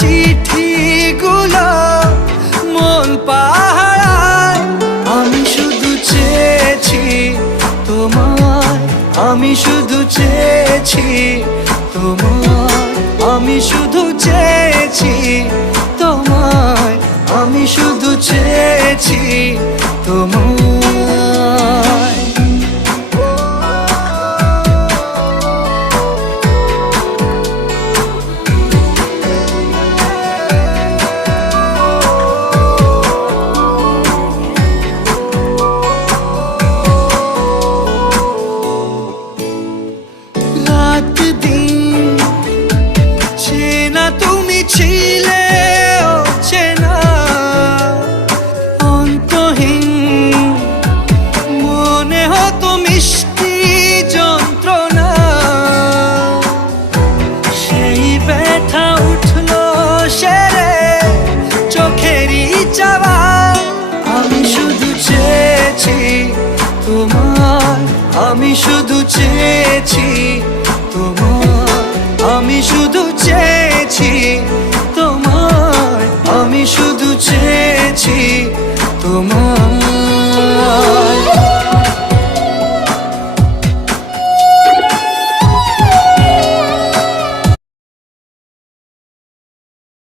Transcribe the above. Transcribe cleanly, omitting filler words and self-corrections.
চিঠিগুলো মন পাহারায়। আমি শুধু চেয়েছি তোমায়, আমি শুধু চেয়েছি তোমায়, আমি শুধু চেয়েছি তোমায়, আমি শুধু চেয়েছি তোমায়। রাত দিন চেনা তুমি ছিলে চেনা অন্তহীন, মনে হতো মিষ্টি যন্ত্রণা। সেই ব্যথা উঠলো সেরে চোখেরই চাওয়ায়। আমি শুধু চেয়েছি তোমার, আমি শুধু চেয়েছি তোমার, আমি শুধু চেয়েছি তোমার, আমি শুধু চেয়েছি তোমার।